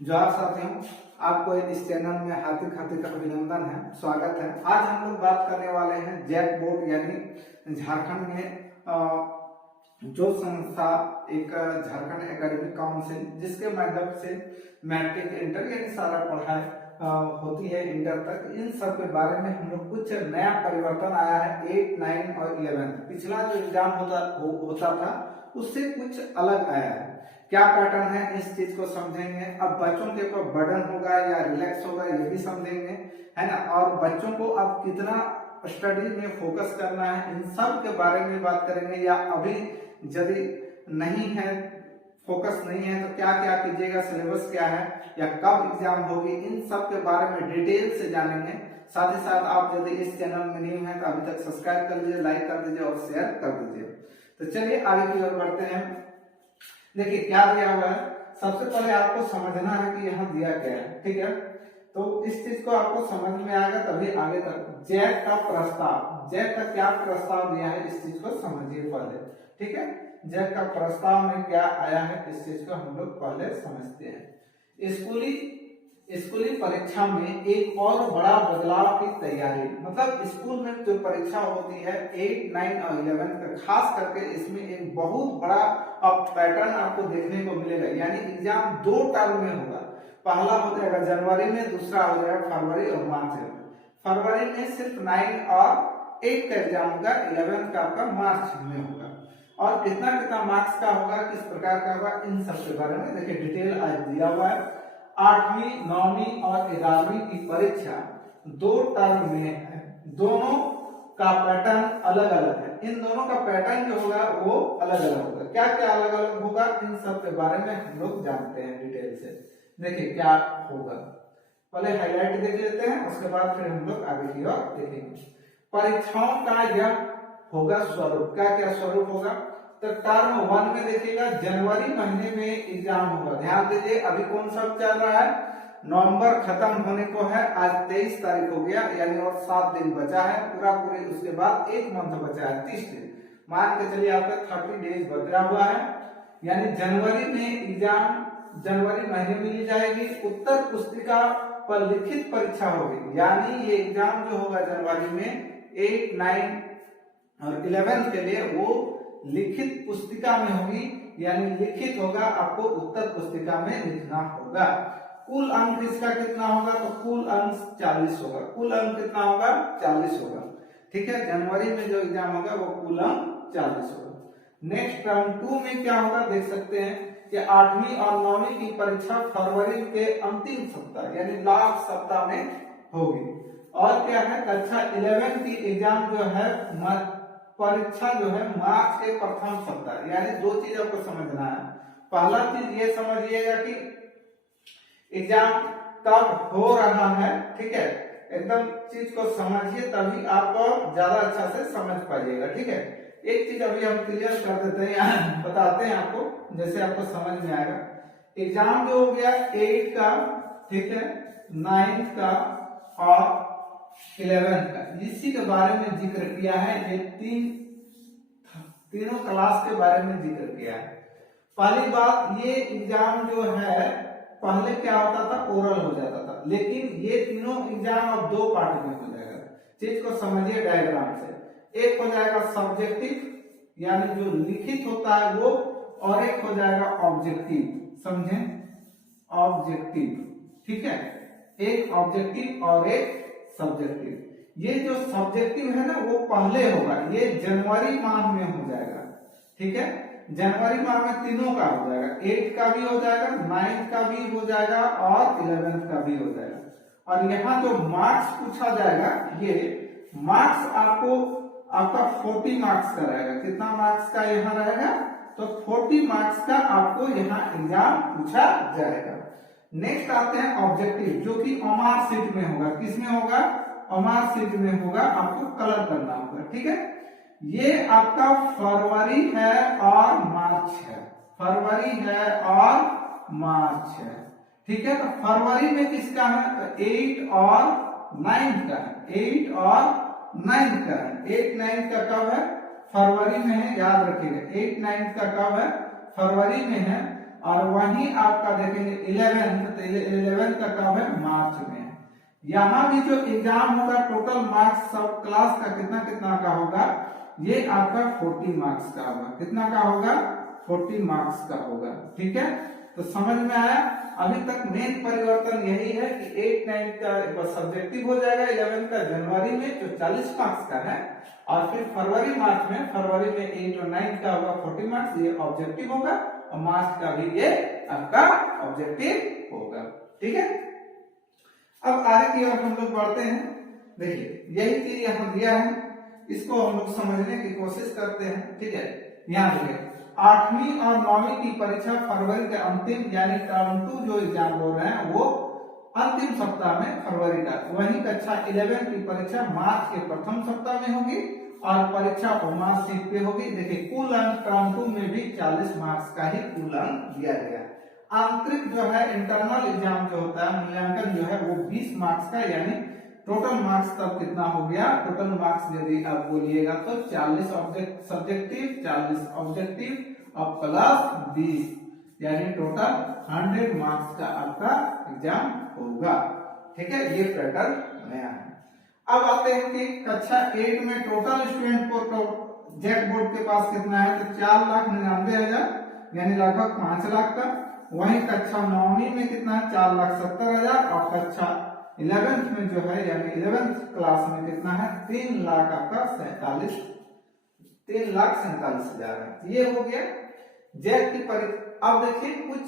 जोहार साथियों, आपको इस चैनल में हार्दिक हार्दिक अभिनंदन है, स्वागत है। आज हम लोग बात करने वाले हैं जैक बोर्ड यानी झारखंड में जो संस्था एक झारखंड एकेडमिक काउंसिल जिसके माध्यम से मैट्रिक इंटर यानी सारा पढ़ाई होती है इंटर तक, इन सब के बारे में हम लोग कुछ नया परिवर्तन आया है 8, 9 और 11। पिछला जो एग्जाम होता था उससे कुछ अलग आया है। क्या पैटर्न है इस चीज को समझेंगे। अब बच्चों के ऊपर बर्डन होगा या रिलैक्स होगा ये भी समझेंगे, है ना। और बच्चों को अब कितना स्टडी में फोकस करना है इन सब के बारे में बात करेंगे। या अभी यदि नहीं है, फोकस नहीं है तो क्या क्या कीजिएगा, सिलेबस क्या है या कब एग्जाम होगी, इन सब के बारे में डिटेल से जानेंगे। साथ ही साथ आप यदि इस चैनल में न्यू हैं तो अभी तक सब्सक्राइब कर लीजिए, लाइक कर दीजिए और शेयर कर दीजिए। तो चलिए आगे की ओर बढ़ते हैं। देखिए क्या दिया हुआ है, सबसे पहले आपको समझना है कि यहाँ दिया क्या है, ठीक है। तो इस चीज को आपको समझ में आएगा तभी आगे तक। जैक का प्रस्ताव, जैक का क्या प्रस्ताव दिया है इस चीज को समझिए पहले, ठीक है। जैक का प्रस्ताव में क्या आया है इस चीज को हम लोग पहले समझते हैं। स्कूली परीक्षा में एक और बड़ा बदलाव की तैयारी, मतलब स्कूल में जो परीक्षा होती है 8, 9 और 11 का, खास करके इसमें एक बहुत बड़ा अब पैटर्न आपको देखने को मिलेगा। यानी एग्जाम 2 टर्म में होगा। पहला हो जाएगा जनवरी में, दूसरा हो जाएगा फरवरी और मार्च में। फरवरी में सिर्फ 9 और 8 का एग्जाम होगा, 11 का आपका मार्च में होगा। और कितना मार्क्स का होगा, किस प्रकार का होगा, इन सब के बारे में देखिए डिटेल आज दिया हुआ है। 8वीं, 9वीं और 11वीं की परीक्षा 2 टर्म में है। दोनों का पैटर्न अलग अलग है। इन दोनों का पैटर्न जो होगा वो अलग अलग होगा। क्या क्या अलग अलग होगा इन सब के बारे में हम लोग जानते हैं डिटेल से। देखिए क्या होगा, पहले हाईलाइट देख लेते हैं, उसके बाद फिर हम लोग आगे की ओर देखेंगे। परीक्षाओं का यह होगा स्वरूप। क्या क्या स्वरूप होगा, तो टर्म 1 में देखिएगा जनवरी महीने में एग्जाम होगा। ध्यान दीजिए अभी कौन सा चल रहा है, नवंबर खत्म होने को है, आज 23 तारीख हो गया, यानी और 7 दिन बचा है पूरी। उसके बाद 1 मंथ बचा है, 30 दिन मान के चलिए, आपका 30 डेज बचा हुआ है। यानी जनवरी में एग्जाम जनवरी महीने में ली जाएगी। उत्तर पुस्तिका पर लिखित परीक्षा होगी, यानी ये एग्जाम जो होगा जनवरी में 8, 9 और 11 के लिए वो लिखित पुस्तिका में होगी। यानी लिखित होगा, आपको उत्तर पुस्तिका में लिखना होगा। कुल अंक इसका कितना होगा, तो कुल अंक 40 होगा। कुल अंक कितना होगा, 40 होगा, ठीक है। जनवरी में जो एग्जाम होगा वो कुल अंक 40 होगा। नेक्स्ट टर्म 2 में क्या होगा, देख सकते हैं कि 8वीं और 9वीं की परीक्षा फरवरी के अंतिम सप्ताह यानी लास्ट सप्ताह में होगी। और क्या है, कक्षा 11 की एग्जाम जो है, परीक्षा जो है मार्च के प्रथम सप्ताह। यानी 2 चीज आपको समझना है। पहला चीज ये समझिएगा कि एग्जाम कब हो रहा है, ठीक है। एकदम चीज को समझिए तभी आपको ज्यादा अच्छा से समझ पाइएगा, ठीक है। एक चीज अभी हम क्लियर कर देते हैं, बताते हैं आपको, जैसे आपको समझ में आएगा। एग्जाम जो हो गया 8 का, ठीक है, 9 का और 11 का, इसी के बारे में जिक्र किया है। ये तीनों क्लास के बारे में जिक्र किया है। पहली बात, ये एग्जाम जो है पहले क्या होता था, ओरल हो जाता था, लेकिन ये तीनों एग्जाम अब 2 पार्ट में हो जाएगा। चीज को समझिए डायग्राम से। एक हो जाएगा सब्जेक्टिव यानी जो लिखित होता है वो, और एक हो जाएगा ऑब्जेक्टिव। समझे, ऑब्जेक्टिव, ठीक है। एक ऑब्जेक्टिव और एक सब्जेक्टिव। ये जो सब्जेक्टिव है ना वो पहले होगा, ये जनवरी माह में हो जाएगा, ठीक है। जनवरी माह में तीनों का हो जाएगा, 8 का भी हो जाएगा, 9 का भी हो जाएगा और 11 का भी हो जाएगा। और यहाँ जो मार्क्स पूछा जाएगा, ये मार्क्स आपका 40 मार्क्स का रहेगा। कितना मार्क्स का यहाँ रहेगा, तो 40 मार्क्स का आपको यहाँ एग्जाम पूछा जाएगा। नेक्स्ट आते हैं ऑब्जेक्टिव, जो कि ओमार शीट में होगा। किसमें होगा, ओमार शीट में होगा, आपको कलर करना होगा, ठीक है। ये आपका फरवरी है और मार्च है, फरवरी है और मार्च है, ठीक है। तो फरवरी में किसका है, तो 8 और 9 का है, 8 और 9 का है। 8, 9 का कब है, फरवरी में है, याद रखिएगा। 8, 9 का कब है, फरवरी में है। और वहीं आपका देखेंगे 11th, तो 11th का कब है? मार्च में। यहाँ भी जो एग्जाम होगा टोटल मार्क्स सब क्लास का कितना कितना का होगा, ये आपका 40 मार्क्स का होगा। कितना का होगा? 40 मार्क्स का होगा। ठीक है, तो समझ में आया। अभी तक मेन परिवर्तन यही है कि 8, 9 का सब्जेक्टिव हो जाएगा, 11 का जनवरी में जो 40 मार्क्स का है, और फिर फरवरी मार्च में 8 और 9 का होगा 40 मार्क्स, ये ऑब्जेक्टिव होगा, और मार्च का भी ये आपका ऑब्जेक्टिव होगा। ठीक है, अब आगे की ओर हम लोग बढ़ते हैं। देखिए यही चीज यहाँ दिया है, इसको हम लोग समझने की कोशिश करते हैं। ठीक है, यहाँ देखिए 8वीं और 9वीं की परीक्षा फरवरी के अंतिम यानी टर्म 2 जो एग्जाम हो रहे हैं वो अंतिम सप्ताह में फरवरी का, वहीं कक्षा 11 की परीक्षा मार्च के प्रथम सप्ताह में होगी और परीक्षा मार्च सीट पे होगी। देखिए कुल अंक टर्म 2 में भी 40 मार्क्स का ही कुल अंक दिया गया। आंतरिक जो है इंटरनल एग्जाम जो होता है मूल्यांकन जो है वो 20 मार्क्स का, यानी टोटल मार्क्स तब कितना हो गया? टोटल मार्क्स यदि आप बोलिएगा तो 40 सब्जेक्टिव 40 ऑब्जेक्टिव और प्लस 20, यानी टोटल 100 मार्क्स का आपका एग्जाम होगा। ठीक है, ये पैटर्न नया है। अब आते हैं कि कक्षा 8 में टोटल स्टूडेंट को जेट बोर्ड के पास कितना है? तो 4,99,000 यानी लगभग 5 लाख का। वहीं कक्षा 9वीं में कितना है? 4,70,000 और कक्षा 11th में जो है यानी 11th क्लास में कितना है? 3,00,000 आपका 3,47,000 है। ये हो गया जेट की परीक्षा। अब देखिए कुछ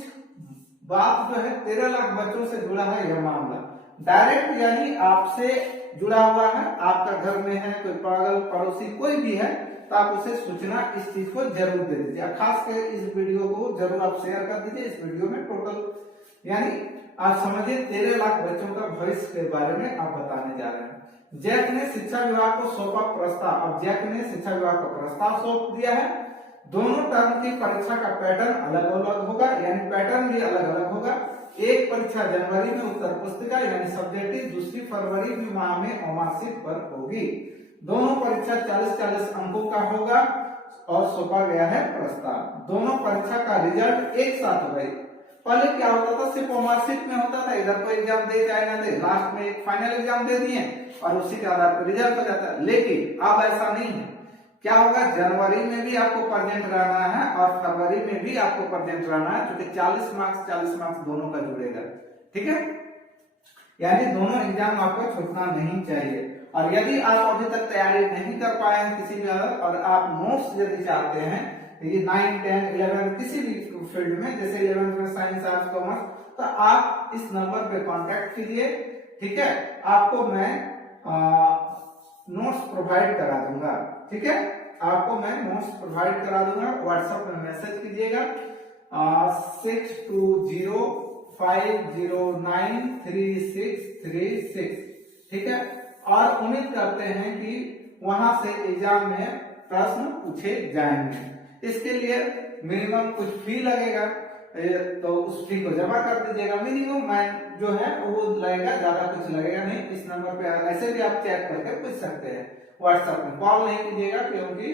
बात जो है 13 लाख बच्चों से जुड़ा है यह मामला, डायरेक्ट यानी आपसे जुड़ा हुआ है। आपका घर में है कोई पागल पड़ोसी कोई भी है तो आप उसे सूचना इस चीज को जरूर दे दीजिए। खास कर इस वीडियो को जरूर आप शेयर कर दीजिए। इस वीडियो में टोटल यानी आप समझिए 13 लाख बच्चों का भविष्य के बारे में आप बताने जा रहे हैं। जैक ने शिक्षा विभाग को सौंपा प्रस्ताव। अब जैक ने शिक्षा विभाग को प्रस्ताव सौंप दिया है। दोनों टर्म की परीक्षा का पैटर्न अलग अलग होगा, यानी पैटर्न भी अलग अलग होगा। एक परीक्षा जनवरी में उत्तर पुस्तिका यानी सब्जेक्टिव, दूसरी फरवरी माह में मार्कशीट पर होगी। दोनों परीक्षा 40-40 अंकों का होगा और सौंपा गया है प्रस्ताव। दोनों परीक्षा का रिजल्ट एक साथ होगा। पहले क्या होता था? सिर्फ मार्कशीट में होता था, इधर कोई एग्जाम दे जाए ना दे, लास्ट में एक फाइनल एग्जाम दे दिए और उसी के आधार पर रिजल्ट हो जाता है। लेकिन अब ऐसा नहीं है। क्या होगा? जनवरी में भी आपको प्रेजेंट रहना है और फरवरी में भी आपको प्रेजेंट रहना है, क्योंकि 40 मार्क्स दोनों का जुड़ेगा। ठीक है, यानी दोनों एग्जाम आपको छूटना नहीं चाहिए। और यदि आप अभी तक तैयारी नहीं कर पाए हैं किसी भी और आप नोट्स यदि चाहते हैं, ये 9, 10, 11 किसी भी फील्ड में, जैसे 11th में साइंस आर्ट्स कॉमर्स, तो आप इस नंबर पे कांटेक्ट कीजिए। ठीक है, आपको मैं नोट्स प्रोवाइड करा दूंगा। ठीक है, आपको मैं नोट्स प्रोवाइड करा दूंगा। व्हाट्सएप में मैसेज कीजिएगा 6205093636। ठीक है, और उम्मीद करते हैं कि वहां से एग्जाम में प्रश्न पूछे जाएंगे। इसके लिए मिनिमम कुछ फी लगेगा, तो उस फी को जमा कर दीजिएगा। मिनिमम जो है वो लगेगा, ज्यादा कुछ लगेगा नहीं। इस नंबर पे ऐसे भी आप चेक करके पूछ सकते हैं। व्हाट्सएप में कॉल नहीं कीजिएगा क्योंकि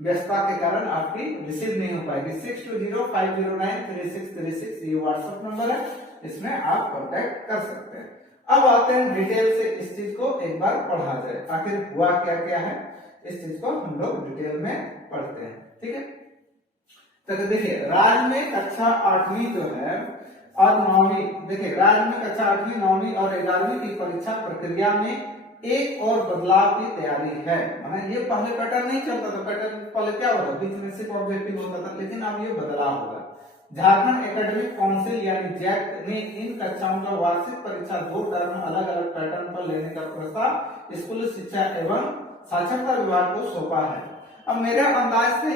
व्यस्तता के कारण आपकी रिसीव नहीं हो पाएगी। 6205093636 ये व्हाट्सएप नंबर है, इसमें आप कांटेक्ट कर सकते हैं। अब आते हैं डिटेल से इस चीज को एक बार पढ़ा जाए, आखिर हुआ क्या क्या है, इस चीज को हम लोग डिटेल में पढ़ते हैं। ठीक है, तो देखिए राज्य में कक्षा 8वीं जो है और 9वीं, देखिए राज्य में कक्षा 8वीं 9वीं और 11वीं की परीक्षा प्रक्रिया में एक और बदलाव की तैयारी है। माने ये पहले पैटर्न नहीं चलता था। पैटर्न पहले क्या होता, बीच में सिर्फ ऑब्जेक्टिव होता था, लेकिन अब ये बदलाव होगा। झारखंड एकेडमिक काउंसिल यानी जैक ने इन कक्षाओं का वार्षिक परीक्षा 2 टर्म अलग अलग पैटर्न पर लेने का प्रस्ताव स्कूल शिक्षा एवं साक्षरता विभाग को सौंपा है। अब मेरे अंदाज से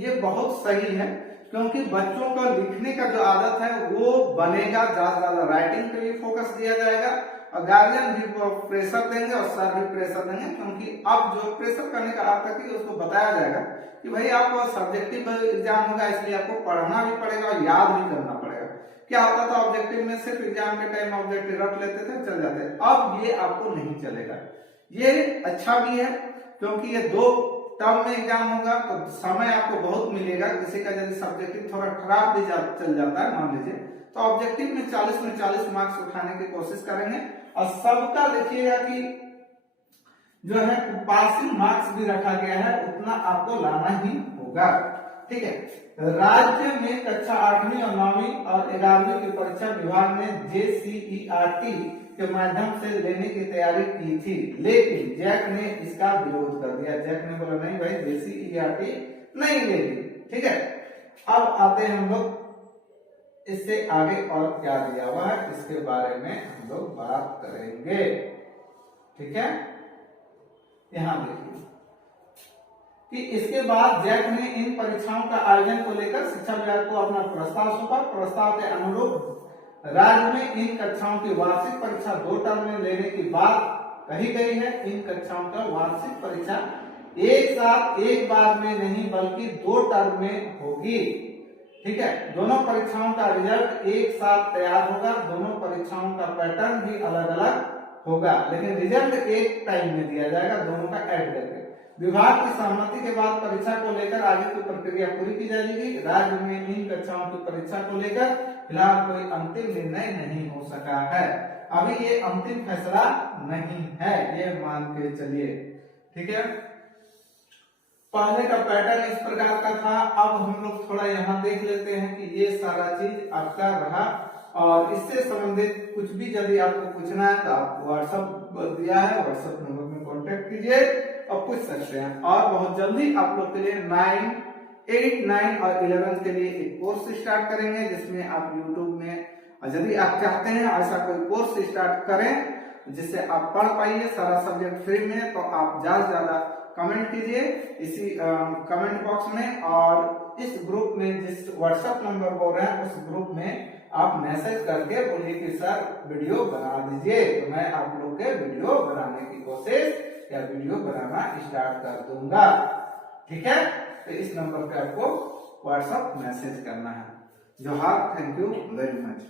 ये बहुत सही है, क्योंकि बच्चों का लिखने का जो आदत है वो बनेगा, ज्यादा राइटिंग पे भी फोकस दिया जाएगा और गार्जियन भी प्रेशर देंगे और सर भी प्रेशर देंगे। क्योंकि अब जो प्रेशर करने का अर्थ है कि उसको बताया जाएगा कि भाई आपको सब्जेक्टिव एग्जाम होगा, इसलिए आपको पढ़ना भी पड़ेगा और याद भी करना पड़ेगा। क्या होता था, ऑब्जेक्टिव में सिर्फ एग्जाम के टाइम ऑब्जेक्टिव रख लेते थे, चल जाते। अब ये आपको नहीं चलेगा। ये अच्छा भी है क्योंकि ये 2 टर्म में एग्जाम होगा तो समय आपको बहुत मिलेगा। किसी का यदि सब्जेक्टिव थोड़ा खराब भी चल जाता है मान लीजिए, तो ऑब्जेक्टिव में 40 मार्क्स उठाने की कोशिश करेंगे। और सबका देखिएगा कि जो है पासिंग मार्क्स भी रखा गया है, उतना आपको लाना ही होगा। ठीक है, राज्य में कक्षा 8वीं और 9वीं और 11वीं की परीक्षा विभाग ने JCERT के माध्यम से लेने की तैयारी की थी, लेकिन जैक ने इसका विरोध कर दिया। जैक ने बोला नहीं भाई JCERT नहीं लेगी। ठीक है, अब आते हैं हम लोग इससे आगे और क्या दिया हुआ है इसके बारे में हम लोग बात करेंगे। ठीक है, यहां देखिए कि इसके बाद जैक ने इन परीक्षाओं का आयोजन को लेकर शिक्षा विभाग को अपना प्रस्ताव सौंपा। प्रस्ताव के अनुरूप राज्य में इन कक्षाओं की वार्षिक परीक्षा 2 टर्म में लेने की बात कही गई है। इन कक्षाओं का वार्षिक परीक्षा एक साथ एक बार में नहीं बल्कि 2 टर्म में होगी। ठीक है, दोनों परीक्षाओं का रिजल्ट एक साथ तैयार होगा। दोनों परीक्षाओं का पैटर्न भी अलग अलग होगा, लेकिन रिजल्ट एक टाइम में दिया जाएगा, दोनों का ऐड करके। विभाग की सहमति के बाद परीक्षा को लेकर आगे की प्रक्रिया पूरी की जाएगी। राज्य में इन कक्षाओं की परीक्षा को लेकर फिलहाल कोई अंतिम निर्णय नहीं हो सका है। अभी ये अंतिम फैसला नहीं है, ये मान के चलिए। ठीक है, पढ़ने का पैटर्न इस प्रकार का था। अब हम लोग थोड़ा यहाँ देख लेते हैं कि ये सारा चीज आपका रहा, और इससे संबंधित कुछ भी यदि आपको पूछना है तो आप व्हाट्सएप दिया है, व्हाट्सएप नंबर में कांटेक्ट कीजिए और पूछ सकते हैं। और बहुत जल्दी आप लोग के लिए 9, 8, 9 और 11 के लिए एक कोर्स स्टार्ट करेंगे, जिसमें आप यूट्यूब में यदि आप चाहते हैं ऐसा कोई कोर्स स्टार्ट करें जिससे आप पढ़ पाइए, सारा सब्जेक्ट फ्री में, तो आप ज्यादा से ज्यादा कमेंट कीजिए इसी कमेंट बॉक्स में। और इस ग्रुप में जिस व्हाट्सएप नंबर बोल रहे हैं उस ग्रुप में आप मैसेज करके बोलिए कि सर वीडियो बना दीजिए, तो मैं आप लोग के वीडियो बनाने की कोशिश या वीडियो बनाना स्टार्ट कर दूंगा। ठीक है, तो इस नंबर पे आपको व्हाट्सएप मैसेज करना है। जोहार, थैंक यू वेरी मच।